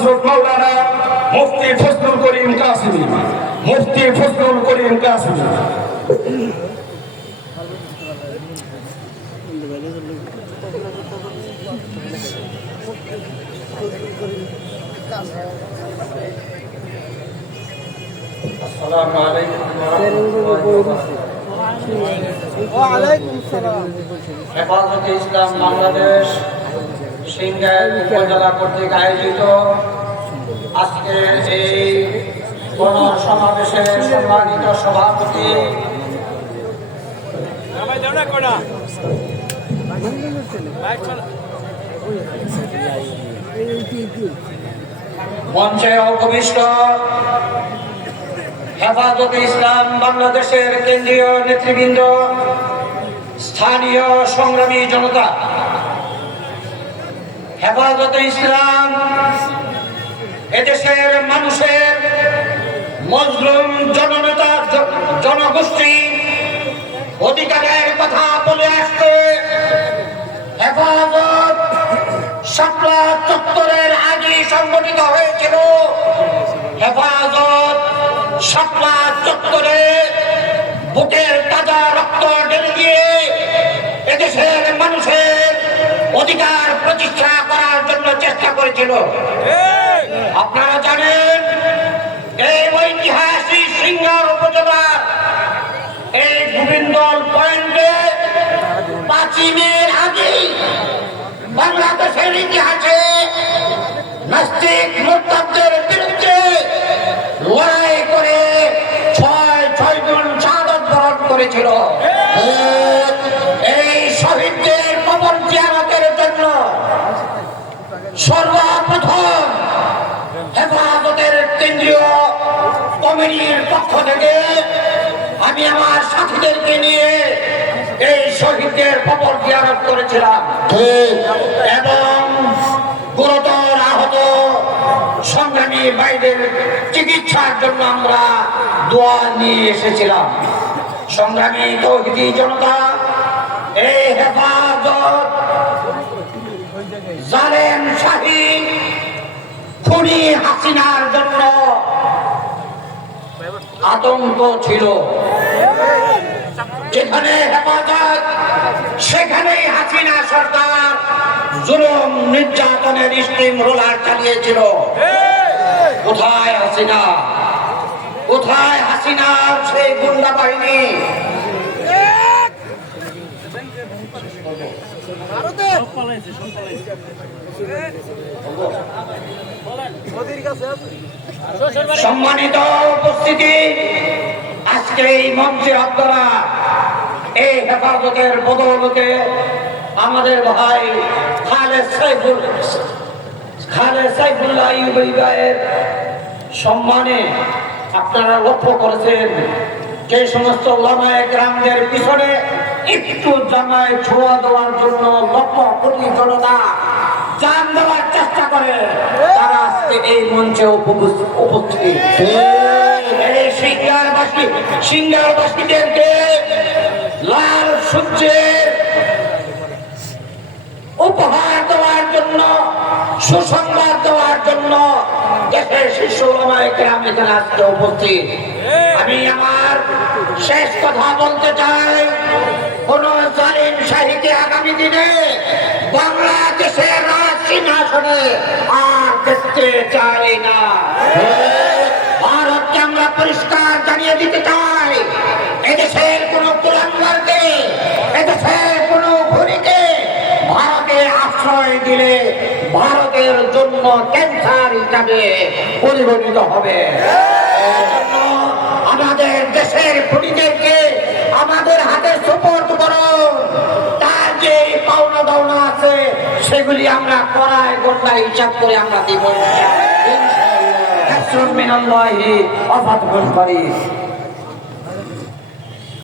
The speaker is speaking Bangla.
হযরত মাওলানা মুফতি ফজলুল করিম কাসেমী, মুফতি ফজলুল করিম কাসেমী। আসসালামু আলাইকুম ওয়া আলাইকুম আসসালাম। হেফাজতে ইসলাম বাংলাদেশ সিংগাইর উপজেলা কর্তৃক আয়োজিত আজকের এই গণসমাবেশের সম্মানিত সভাপতি মঞ্চে উপবিষ্ট হেফাজতে ইসলাম বাংলাদেশের কেন্দ্রীয় নেতৃবৃন্দ, স্থানীয় সংগ্রামী জনতা, হেফাজতে ইসলাম এদেশের মানুষের মজলুম জননেতা জনগোষ্ঠী অধিকারের কথা বলে আসছে। হেফাজত শাপলা চত্বরের আগে সংগঠিত হয়েছিল। হেফাজত শাপলা চত্বরে বুকের তাজা রক্ত ঢেলে দিয়ে এদেশের মানুষের অধিকার প্রতিষ্ঠা করার জন্য চেষ্টা করেছিল। আপনারা জানেন এই ঐতিহাসিক সিংগার উপজেলার এই গোবিন্দল পয়েন্টে 5 মের আগে বাংলাদেশের ইতিহাসে নাস্তিক মুরতাদদের বিরুদ্ধে লড়াই করে 6 জন শাহাদাত বরণ করেছিল। এই শহীদদের কবর জিয়ারতের জন্য সর্বপ্রথম হেফাজতের কেন্দ্রীয় কমিটির পক্ষ থেকে আমি আমার সাথীদেরকে নিয়ে এই শহীদদের কবর জিয়ারত করেছিলাম এবং গুরুতর আহত সংগ্রামী ভাইদের চিকিৎসার জন্য আমরা দোয়া নিয়ে এসেছিলাম। সংগ্রামী তৌহিদি জনতা, এই হেফাজত জালেম শাহী খুনি হাসিনার জন্য আতঙ্ক ছিল। যেখানে হেফাজত সেখানেই হাসিনা সরকার জুলুম নির্যাতনের স্টিম রোলার চালিয়েছিল। কোথায় হাসিনা? কোথায় হাসিনার সেই গুন্ডা বাহিনী? সম্মানিত উপস্থিতি, আজকে এই মঞ্চে আপনারা এই হেফাজতের বদৌলতে আমাদের ভাই খালেদ সাইফুল্লাহ আইয়ুবী ভাইয়ের সম্মানে আপনারা লক্ষ্য করেছেন যে সমস্ত ওলামায়ে কেরামদের পিছনে একটু জামায় ছোঁয়া দেওয়ার জন্য লক্ষ কোটি জনতা জান দেওয়ার চেষ্টা করে, তারা আজকে এই মঞ্চে উপস্থিত। এই সিঙ্গারবাসীদেরকে লাল সূর্যের উপহার দেওয়ার জন্য, সুসংবাদ দেওয়ার জন্য দেশের শীর্ষ ওলামায়ে কেরাম এখানে আজকে উপস্থিত। আমি আমার শেষ কথা বলতে চাই, কোন জালিম শাহীকে আগামী দিনে বাংলাদেশের রাজ সিংহাসনে আর দেখতে চাই না। ভারতকে আমরা পরিষ্কার জানিয়ে দিতে চাই, এদেশের কোন কুলাঙ্গারকে, এদেশের কোন খুনিকে ভারতে আশ্রয় দিলে ভারতের জন্য ক্যান্সার হিসাবে পরিগণিত হবে। আমাদের দেশের খুনিদেরকে আমাদের হাতে সুপর্দ করুন। তার যে পাওনা দাওনা আছে সেগুলি আমরা কড়ায় গন্ডা হিসাব করে আমরা দিব ইনশাআল্লাহ।